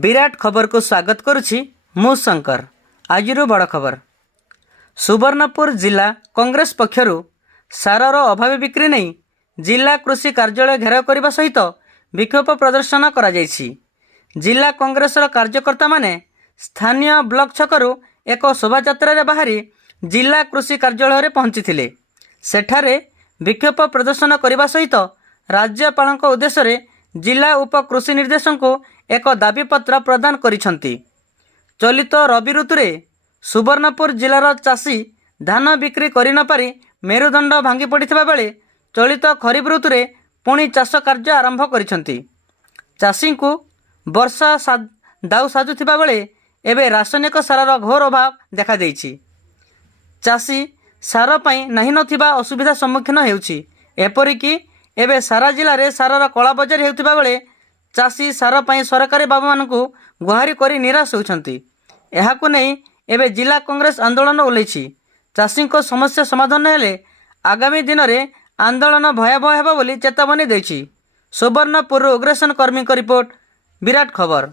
विराट खबर को स्वागत करुछि मु शंकर। आज बड़ खबर सुवर्णपुर जिला कांग्रेस पक्षरु सारर अभाव बिक्री नहीं जिला कृषि कार्यालय घेराव करने सहित विक्षोभ प्रदर्शन करा जायछि। जिला कांग्रेसर कार्यकर्ता माने स्थानीय ब्लॉक छकरू एक शोभायात्रा बाहरी जिला कृषि कार्यालय पहुंची सेठारे विक्षोभ प्रदर्शन करने सहित राज्यपाल उद्देश्य जिला उप कृषि निर्देशक को एक दाबीपत्र प्रदान करिसंती। चलित रवि ऋतुरे सुवर्णपुर जिलार चाषी धान बिक्री करि न पारि मेरुदंड भांगी पड़िथिबा बेले चलित खरीफ ऋतुरे पुणी चाष कार्य आरंभ करिसंती। चाषी को वर्षा दाउ साजुथिबा बेले एबे रासायनिक सारर घोर अभाव देखा देइछि। चाषी सार पाई नाही नथिबा असुविधा सम्मुखीन हेउछि। एपरिकी एबे सारा जिले में सारर कला बजार हेउथिबा बेले चाषी सार पाई सरकारी बाबू मानकु गुहारी करी निराश होउछंती। एहाकु नहीं एबे जिला कांग्रेस आंदोलन ओल्लैछि। चाषी को समस्या समाधान हेले आगामी दिन में आंदोलन भयावह हेबो बोली चेतावनी दैछि। सुवर्णपुर उग्रसेन कर्मी रिपोर्ट विराट खबर।